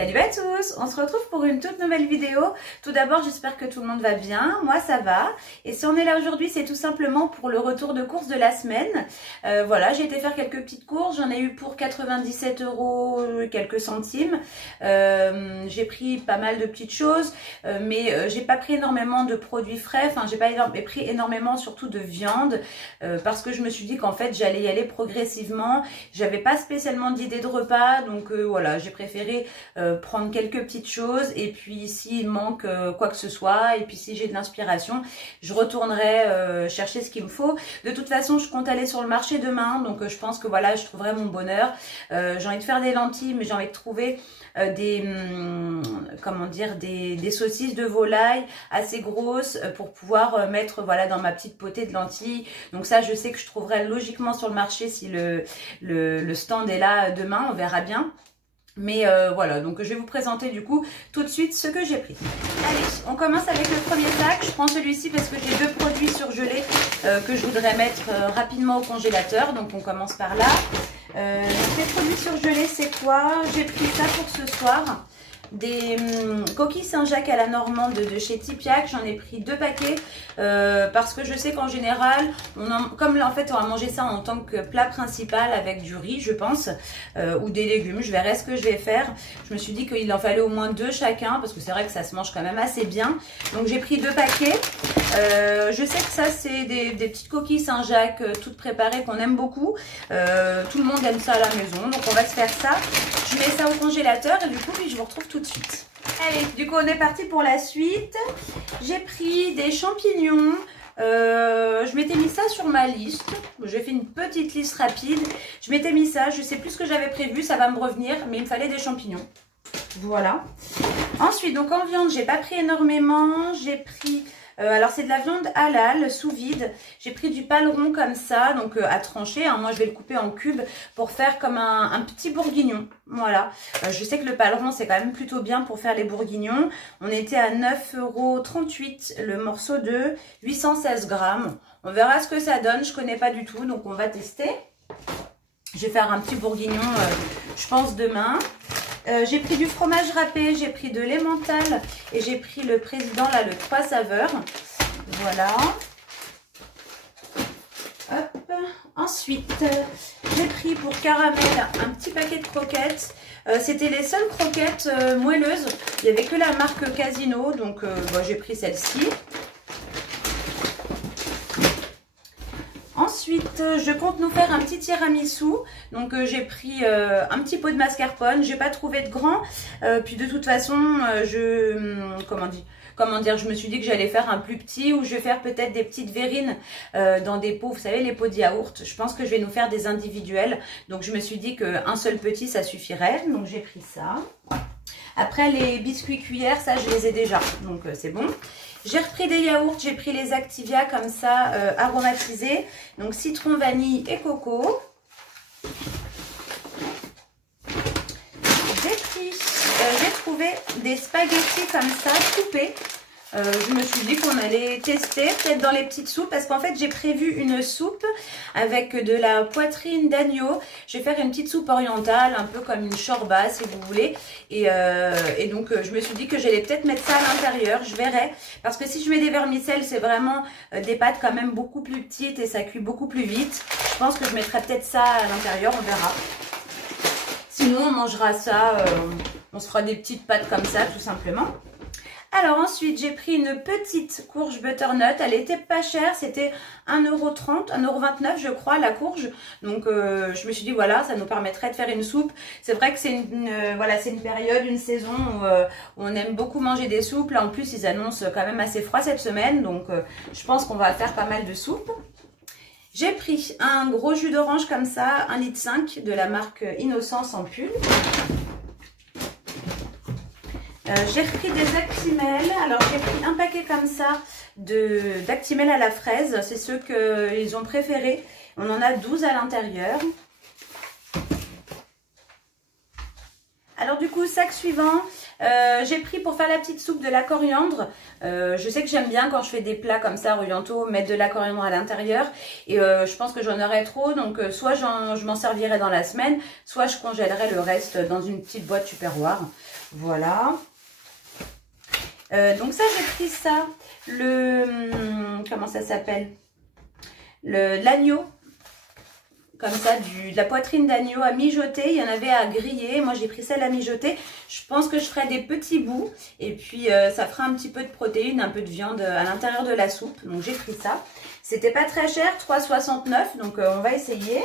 Salut à tous, on se retrouve pour une toute nouvelle vidéo. Tout d'abord, j'espère que tout le monde va bien, moi ça va. Et si on est là aujourd'hui, c'est tout simplement pour le retour de course de la semaine. Voilà, j'ai été faire quelques petites courses, j'en ai eu pour 97 € quelques centimes. J'ai pris pas mal de petites choses, mais j'ai pas pris énormément de produits frais, enfin j'ai pas pris énormément surtout de viande, parce que je me suis dit qu'en fait j'allais y aller progressivement. J'avais pas spécialement d'idée de repas, donc voilà, j'ai préféré prendre quelques petites choses, et puis s'il manque quoi que ce soit, et puis si j'ai de l'inspiration, je retournerai chercher ce qu'il me faut. De toute façon, je compte aller sur le marché demain, donc je pense que voilà, je trouverai mon bonheur. J'ai envie de faire des lentilles, mais j'ai envie de trouver comment dire, des saucisses de volaille assez grosses pour pouvoir mettre voilà dans ma petite potée de lentilles. Donc ça, je sais que je trouverai logiquement sur le marché si le stand est là demain, on verra bien. Mais voilà, donc je vais vous présenter du coup tout de suite ce que j'ai pris. Allez, on commence avec le premier sac. Je prends celui-ci parce que j'ai deux produits surgelés que je voudrais mettre rapidement au congélateur. Donc on commence par là. Ces produits surgelés, c'est quoi? J'ai pris ça pour ce soir. Des coquilles Saint-Jacques à la normande de chez Tipiak. J'en ai pris 2 paquets parce que je sais qu'en général, comme là en fait on va manger ça en tant que plat principal avec du riz, je pense, ou des légumes. Je verrai ce que je vais faire. Je me suis dit qu'il en fallait au moins 2 chacun parce que c'est vrai que ça se mange quand même assez bien. Donc j'ai pris 2 paquets. Je sais que ça c'est des petites coquilles Saint-Jacques toutes préparées qu'on aime beaucoup. Tout le monde aime ça à la maison, donc on va se faire ça. Je mets ça au congélateur et du coup je vous retrouve tout de suite. Allez, du coup on est parti pour la suite. J'ai pris des champignons. Je m'étais mis ça sur ma liste. J'ai fait une petite liste rapide. Je m'étais mis ça, je sais plus ce que j'avais prévu, ça va me revenir, mais il me fallait des champignons. Voilà. Ensuite, donc en viande, j'ai pas pris énormément. J'ai pris alors c'est de la viande halal sous vide. J'ai pris du paleron comme ça, donc à trancher, hein. Moi je vais le couper en cubes pour faire comme un petit bourguignon. Voilà, je sais que le paleron c'est quand même plutôt bien pour faire les bourguignons. On était à 9,38 € le morceau de 816 grammes. On verra ce que ça donne, je connais pas du tout, donc on va tester. Je vais faire un petit bourguignon je pense demain. J'ai pris du fromage râpé, j'ai pris de l'emmental et j'ai pris le président là, le 3 saveurs. Voilà. Hop. Ensuite, j'ai pris pour caramel un petit paquet de croquettes. C'était les seules croquettes moelleuses. Il n'y avait que la marque Casino, donc bon, j'ai pris celle-ci. Ensuite, je compte nous faire un petit tiramisu. Donc, j'ai pris un petit pot de mascarpone. J'ai pas trouvé de grand. Puis de toute façon, comment dire, je me suis dit que j'allais faire un plus petit ou je vais faire peut-être des petites verrines dans des pots. Vous savez, les pots de yaourt. Je pense que je vais nous faire des individuels. Donc, je me suis dit qu'un seul petit, ça suffirait. Donc, j'ai pris ça. Après, les biscuits cuillères, ça, je les ai déjà. Donc, c'est bon. J'ai repris des yaourts, j'ai pris les Activia comme ça, aromatisés. Donc citron, vanille et coco. J'ai trouvé des spaghettis comme ça, coupés. Je me suis dit qu'on allait tester peut-être dans les petites soupes parce qu'en fait j'ai prévu une soupe avec de la poitrine d'agneau. Je vais faire une petite soupe orientale, un peu comme une shorba si vous voulez, et donc je me suis dit que j'allais peut-être mettre ça à l'intérieur. Je verrai, parce que si je mets des vermicelles, c'est vraiment des pâtes quand même beaucoup plus petites et ça cuit beaucoup plus vite. Je pense que je mettrai peut-être ça à l'intérieur, on verra. Sinon on mangera ça, on se fera des petites pâtes comme ça tout simplement. Alors ensuite, j'ai pris une petite courge butternut. Elle était pas chère, c'était 1,30 €, 1,29 € je crois la courge. Donc je me suis dit voilà, ça nous permettrait de faire une soupe. C'est vrai que c'est voilà, c'est une période, une saison où on aime beaucoup manger des soupes. Là en plus, ils annoncent quand même assez froid cette semaine. Donc je pense qu'on va faire pas mal de soupes. J'ai pris un gros jus d'orange comme ça, 1,5 litre de la marque Innocence en pull. J'ai repris des Actimel. Alors j'ai pris un paquet comme ça d'Actimel à la fraise. C'est ceux qu'ils ont préférés. On en a 12 à l'intérieur. Alors du coup, sac suivant. J'ai pris pour faire la petite soupe de la coriandre. Je sais que j'aime bien quand je fais des plats comme ça orientaux, mettre de la coriandre à l'intérieur. Et je pense que j'en aurai trop, donc soit je m'en servirai dans la semaine, soit je congèlerai le reste dans une petite boîte Tupperware. Voilà. Donc ça, j'ai pris ça, comment ça s'appelle? L'agneau. Comme ça, de la poitrine d'agneau à mijoter. Il y en avait à griller. Moi, j'ai pris celle à mijoter. Je pense que je ferai des petits bouts. Et puis, ça fera un petit peu de protéines, un peu de viande à l'intérieur de la soupe. Donc, j'ai pris ça. C'était pas très cher, 3,69. Donc, on va essayer.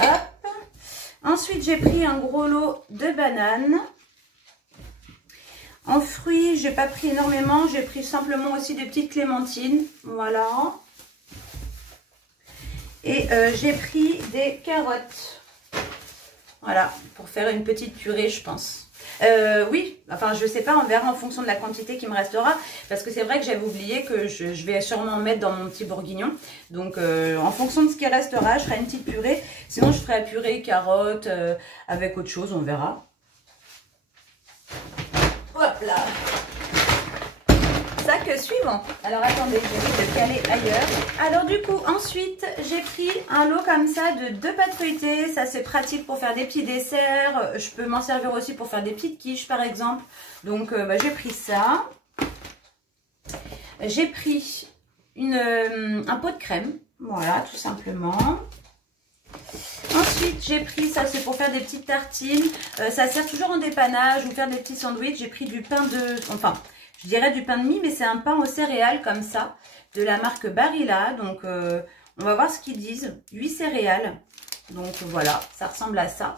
Hop. Ensuite, j'ai pris un gros lot de bananes. En fruits, j'ai pas pris énormément. J'ai pris simplement aussi des petites clémentines. Voilà. Et j'ai pris des carottes. Voilà, pour faire une petite purée, je pense. Oui, enfin, je sais pas, on verra en fonction de la quantité qui me restera. Parce que c'est vrai que j'avais oublié que je vais sûrement en mettre dans mon petit bourguignon. Donc, en fonction de ce qui restera, je ferai une petite purée. Sinon, je ferai purée, carottes, avec autre chose, on verra. Hop là. Sac suivant. Alors attendez, je vais le caler ailleurs. Alors du coup, ensuite, j'ai pris un lot comme ça de 2 pâtes feuilletées. Ça, c'est pratique pour faire des petits desserts. Je peux m'en servir aussi pour faire des petites quiches, par exemple. Donc, j'ai pris ça. J'ai pris un pot de crème. Voilà, tout simplement. Ensuite, j'ai pris, ça c'est pour faire des petites tartines. Ça sert toujours en dépannage ou faire des petits sandwichs. J'ai pris du pain enfin, je dirais du pain de mie, mais c'est un pain aux céréales comme ça, de la marque Barilla. Donc, on va voir ce qu'ils disent. 8 céréales. Donc, voilà, ça ressemble à ça.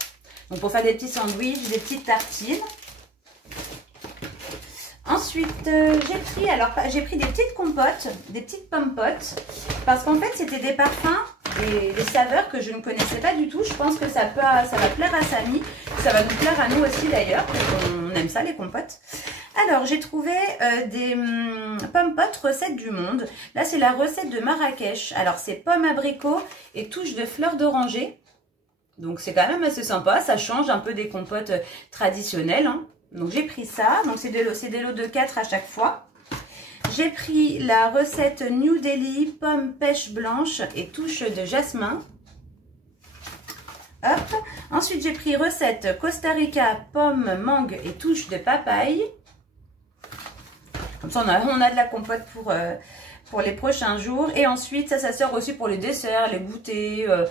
Donc, pour faire des petits sandwichs, des petites tartines. Ensuite, j'ai pris des petites compotes, des petites pommes-potes. Parce qu'en fait, c'était des parfums, des saveurs que je ne connaissais pas du tout. Je pense que ça va plaire à Samy. Ça va nous plaire à nous aussi d'ailleurs. On aime ça, les compotes. Alors, j'ai trouvé des pommes-potes recettes du monde. Là, c'est la recette de Marrakech. Alors, c'est pommes abricots et touche de fleurs d'oranger. Donc, c'est quand même assez sympa. Ça change un peu des compotes traditionnelles, hein. Donc, j'ai pris ça. Donc, c'est des lots de 4 à chaque fois. J'ai pris la recette New Delhi, pommes pêche blanche et touche de jasmin. Hop. Ensuite, j'ai pris recette Costa Rica, pommes, mangue et touche de papaye. Comme ça, on a de la compote pour les prochains jours. Et ensuite, ça sert aussi pour les desserts, les goûters.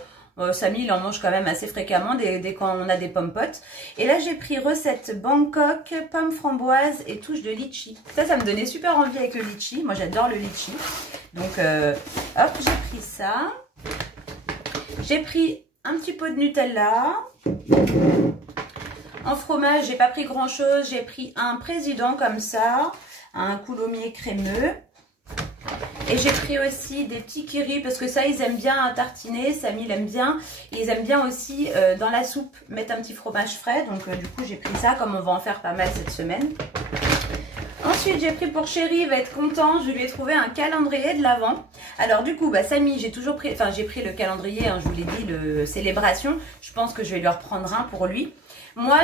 Samy, il en mange quand même assez fréquemment dès quand on a des pommes potes. Et là, j'ai pris recette Bangkok, pommes framboises et touche de litchi. Ça me donnait super envie avec le litchi. Moi, j'adore le litchi. Donc, hop, j'ai pris ça. J'ai pris un petit pot de Nutella. En fromage, j'ai pas pris grand chose. J'ai pris un président comme ça, un coulommiers crémeux. Et j'ai pris aussi des petits kiris parce que ça, ils aiment bien tartiner. Samy, il aime bien. Et ils aiment bien aussi dans la soupe mettre un petit fromage frais. Donc, du coup, j'ai pris ça comme on va en faire pas mal cette semaine. Ensuite, j'ai pris pour Chéri, il va être content. Je lui ai trouvé un calendrier de l'Avent. Alors, du coup, Samy, j'ai pris le calendrier, hein, je vous l'ai dit, le célébration. Je pense que je vais lui reprendre un pour lui. Moi,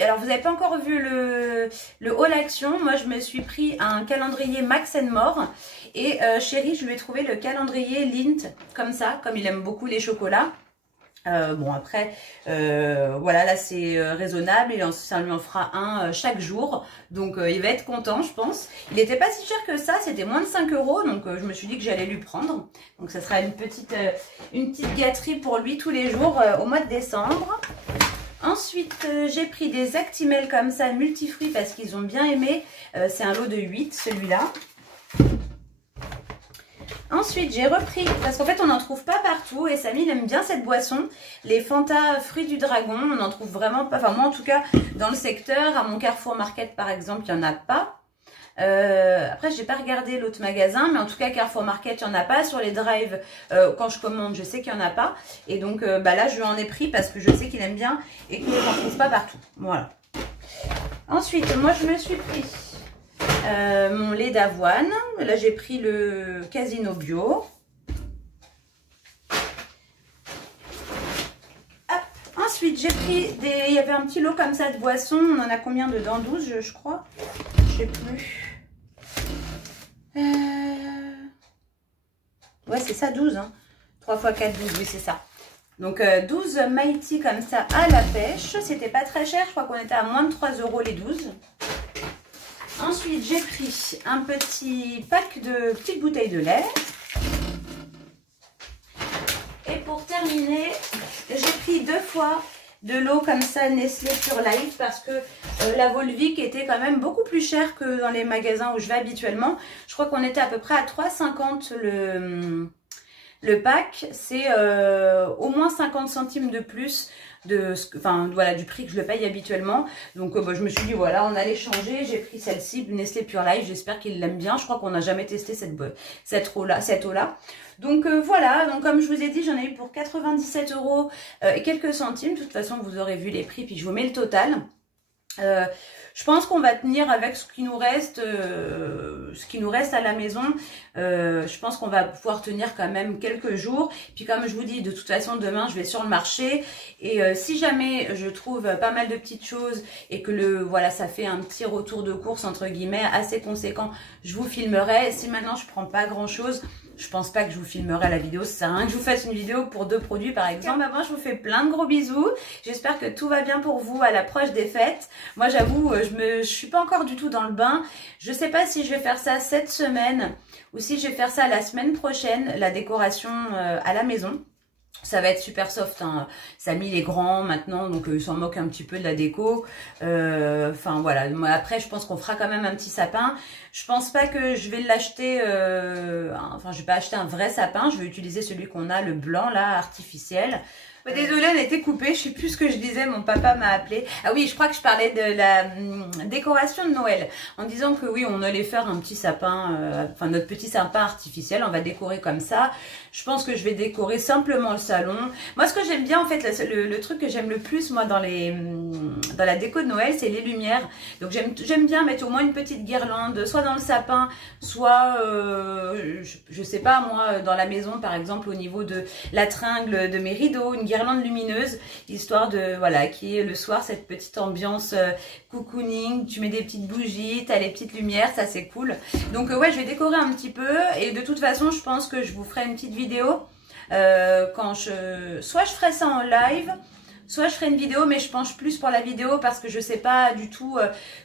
alors vous n'avez pas encore vu le haul action. Moi, je me suis pris un calendrier Max & More. Et Chéri, je lui ai trouvé le calendrier Lindt, comme ça, comme il aime beaucoup les chocolats. Bon, après, voilà, là, c'est raisonnable. Ça lui en fera un chaque jour. Donc, il va être content, je pense. Il n'était pas si cher que ça. C'était moins de 5 €. Donc, je me suis dit que j'allais lui prendre. Donc, ça sera une petite gâterie pour lui tous les jours au mois de décembre. Ensuite, j'ai pris des Actimel comme ça, multifruits, parce qu'ils ont bien aimé. C'est un lot de 8, celui-là. Ensuite, j'ai repris, parce qu'en fait, on n'en trouve pas partout. Et Samy, il aime bien cette boisson. Les Fanta fruits du dragon, on n'en trouve vraiment pas. Enfin, moi, en tout cas, dans le secteur, à mon Carrefour Market, par exemple, il n'y en a pas. Après, j'ai pas regardé l'autre magasin, mais en tout cas, Carrefour Market, il n'y en a pas. Sur les drives, quand je commande, je sais qu'il n'y en a pas. Et donc, là, je lui en ai pris parce que je sais qu'il aime bien et que j'en trouve pas partout. Voilà. Ensuite, moi, je me suis pris mon lait d'avoine. Là, j'ai pris le Casino Bio. Ensuite, j'ai pris des... Il y avait un petit lot comme ça de boissons. On en a combien dedans? 12, je crois. Je sais plus. Ouais, c'est ça, 12. Hein. 3 x 4, 12. Oui, c'est ça. Donc, 12 Mighty comme ça à la pêche. C'était pas très cher. Je crois qu'on était à moins de 3 € les 12. Ensuite, j'ai pris un petit pack de petites bouteilles de lait. Et pour terminer, j'ai pris 2 fois de l'eau comme ça Nestlé Pure Life parce que la Volvic était quand même beaucoup plus chère que dans les magasins où je vais habituellement. Je crois qu'on était à peu près à 3,50 le pack. C'est au moins 50 centimes de plus de voilà, du prix que je le paye habituellement. Donc je me suis dit voilà, on allait changer. J'ai pris celle-ci, Nestlé Pure Life. J'espère qu'il l'aime bien. Je crois qu'on n'a jamais testé cette eau-là. Donc voilà, donc comme je vous ai dit, j'en ai eu pour 97 € et quelques centimes. De toute façon, vous aurez vu les prix, puis je vous mets le total. Je pense qu'on va tenir avec ce qui nous reste à la maison. Je pense qu'on va pouvoir tenir quand même quelques jours. Puis comme je vous dis, de toute façon, demain, je vais sur le marché. Et si jamais je trouve pas mal de petites choses et que voilà, ça fait un petit retour de course, entre guillemets, assez conséquent, je vous filmerai. Si maintenant, je prends pas grand-chose, je pense pas que je vous filmerai la vidéo. Ça sert à rien que je vous fasse une vidéo pour 2 produits, par exemple. Avant, je vous fais plein de gros bisous. J'espère que tout va bien pour vous à l'approche des fêtes. Moi, j'avoue, je suis pas encore du tout dans le bain. Je sais pas si je vais faire ça cette semaine ou si je vais faire ça la semaine prochaine, la décoration à la maison. Ça va être super soft, hein. Samy il est grand maintenant, donc il s'en moque un petit peu de la déco. Enfin voilà, après je pense qu'on fera quand même un petit sapin. Je pense pas que je vais l'acheter, enfin je vais pas acheter un vrai sapin, je vais utiliser celui qu'on a, le blanc là, artificiel. Désolée, elle a été coupée, je sais plus ce que je disais, mon papa m'a appelé. Ah oui, je crois que je parlais de la décoration de Noël, en disant que oui, on allait faire un petit sapin, enfin notre petit sapin artificiel, on va décorer comme ça. Je pense que je vais décorer simplement le salon. Moi, ce que j'aime bien, en fait, le truc que j'aime le plus, moi, dans la déco de Noël, c'est les lumières. Donc, j'aime bien mettre au moins une petite guirlande, soit dans le sapin, soit, je sais pas, moi, dans la maison, par exemple, au niveau de la tringle de mes rideaux, une guirlande lumineuse, histoire de, voilà, qui est le soir, cette petite ambiance cocooning. Tu mets des petites bougies, t'as les petites lumières, ça, c'est cool. Donc, ouais, je vais décorer un petit peu. Et de toute façon, je pense que je vous ferai une petite vidéo quand soit je ferai ça en live, soit je ferai une vidéo, mais je penche plus pour la vidéo parce que je sais pas du tout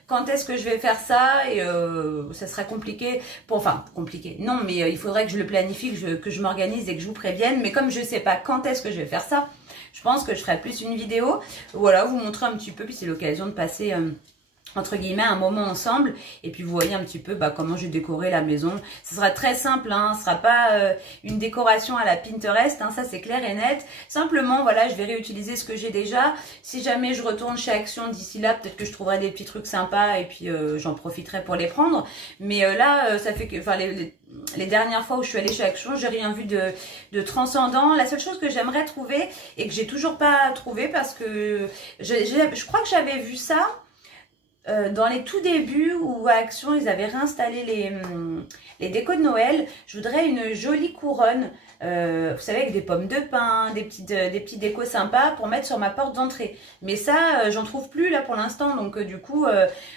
quand est-ce que je vais faire ça et ça sera compliqué enfin compliqué non, mais il faudrait que je le planifie, que je m'organise et que je vous prévienne, mais comme je sais pas quand est-ce que je vais faire ça, je pense que je ferai plus une vidéo, voilà, vous montrer un petit peu, puis c'est l'occasion de passer entre guillemets un moment ensemble, et puis vous voyez un petit peu comment j'ai décoré la maison. Ce sera très simple, hein, ce sera pas une décoration à la Pinterest, hein, ça c'est clair et net. Simplement voilà, je vais réutiliser ce que j'ai déjà. Si jamais je retourne chez Action d'ici là, peut-être que je trouverai des petits trucs sympas et puis j'en profiterai pour les prendre. Mais là, ça fait que, enfin les dernières fois où je suis allée chez Action, j'ai rien vu de transcendant. La seule chose que j'aimerais trouver et que j'ai toujours pas trouvé, parce que je crois que j'avais vu ça dans les tout débuts où à Action ils avaient réinstallé les décos de Noël. Je voudrais une jolie couronne, vous savez, avec des pommes de pin, des petits décos sympas pour mettre sur ma porte d'entrée. Mais ça, j'en trouve plus là pour l'instant, donc du coup,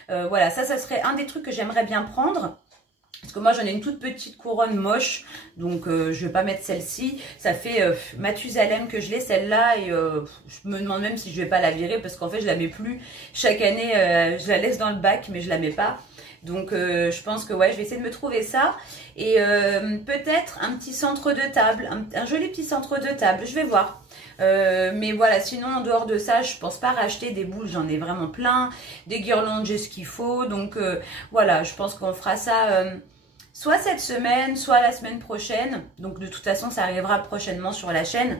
voilà, ça serait un des trucs que j'aimerais bien prendre. Parce que moi j'en ai une toute petite couronne moche, donc je vais pas mettre celle-ci. Ça fait Mathusalem que je l'ai celle-là, et je me demande même si je vais pas la virer, parce qu'en fait je la mets plus. Chaque année je la laisse dans le bac, mais je la mets pas. Donc je pense que ouais, je vais essayer de me trouver ça. Et peut-être un petit centre de table, un joli petit centre de table, je vais voir. Mais voilà, sinon en dehors de ça, je pense pas racheter des boules, j'en ai vraiment plein. Des guirlandes, j'ai ce qu'il faut. Donc voilà, je pense qu'on fera ça soit cette semaine, soit la semaine prochaine. Donc de toute façon, ça arrivera prochainement sur la chaîne.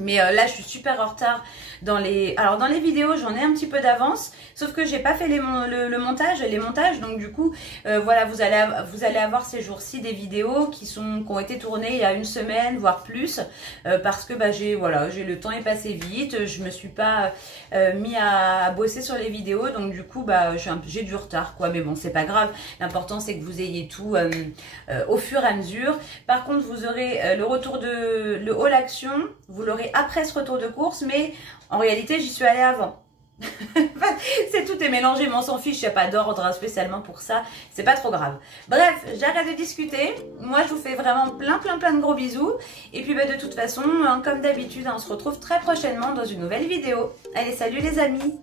Mais là, je suis super en retard dans les... Alors, dans les vidéos, j'en ai un petit peu d'avance. Sauf que j'ai pas fait les montages. Donc, du coup, voilà, vous allez avoir ces jours-ci des vidéos qui ont été tournées il y a une semaine, voire plus. Parce que, le temps est passé vite. Je me suis pas mis à bosser sur les vidéos. Donc, du coup, j'ai du retard, quoi. Mais bon, c'est pas grave. L'important, c'est que vous ayez tout au fur et à mesure. Par contre, vous aurez le retour le haul action. Vous l'aurez allée après ce retour de course, mais en réalité, j'y suis allée avant. C'est tout est mélangé, mais on s'en fiche, il n'y a pas d'ordre spécialement pour ça, c'est pas trop grave. Bref, j'arrête de discuter, moi je vous fais vraiment plein de gros bisous, et puis bah, de toute façon, hein, comme d'habitude, on se retrouve très prochainement dans une nouvelle vidéo. Allez, salut les amis!